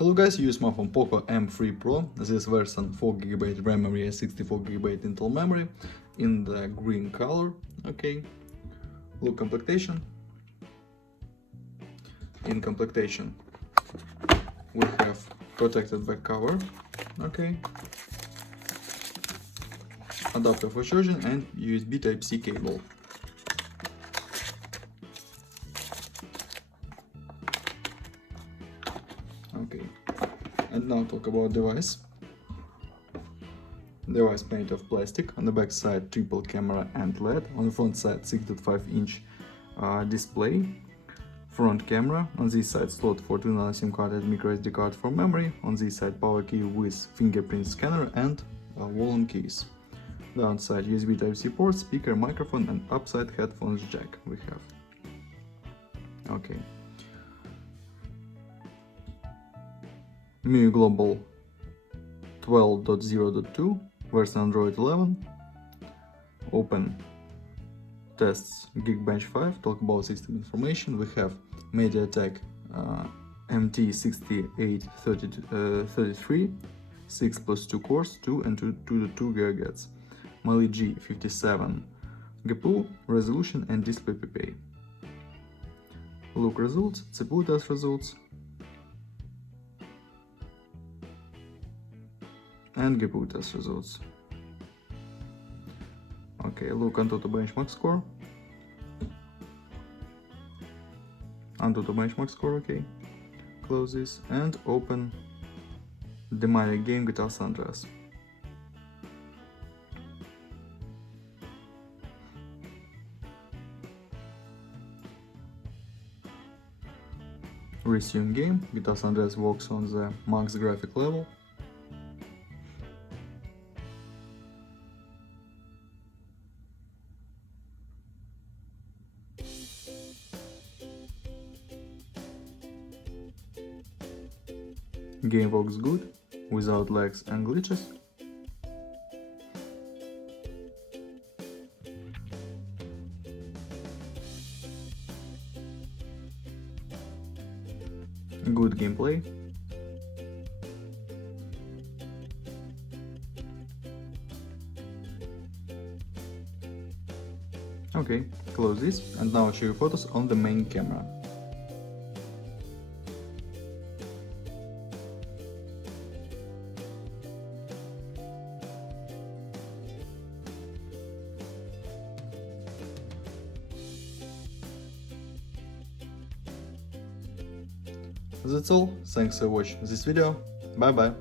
Hello guys, you use smartphone Poco M3 Pro. This version 4GB RAM memory and 64GB internal memory in the green color. Okay, look complementation. In complementation we have protected back cover, okay, adapter for charging and USB Type-C cable. Okay, and now talk about device. Device made of plastic. On the back side triple camera and LED. On the front side 6.5-inch display. Front camera. On this side slot for 2 SIM card and microSD card for memory. On this side power key with fingerprint scanner and wall-on keys. Downside USB Type-C port, speaker, microphone and upside headphones jack we have. Okay. MIUI Global 12.0.2 version Android 11. Open tests Geekbench 5. Talk about system information. We have MediaTek MT6833, 6+2 cores, 2 and 2 GHz. Mali G57 GPU, resolution and display PPA. Look results, CPU test results, and GPU test results. Okay, look Antutu benchmark score. Antutu benchmark score, okay. Close this and open the my game GTA San Andreas. Resume game. GTA San Andreas works on the max graphic level. Game works good, without lags and glitches. Good gameplay. Okay, close this and now show you photos on the main camera. That's all, thanks for watching this video, bye bye.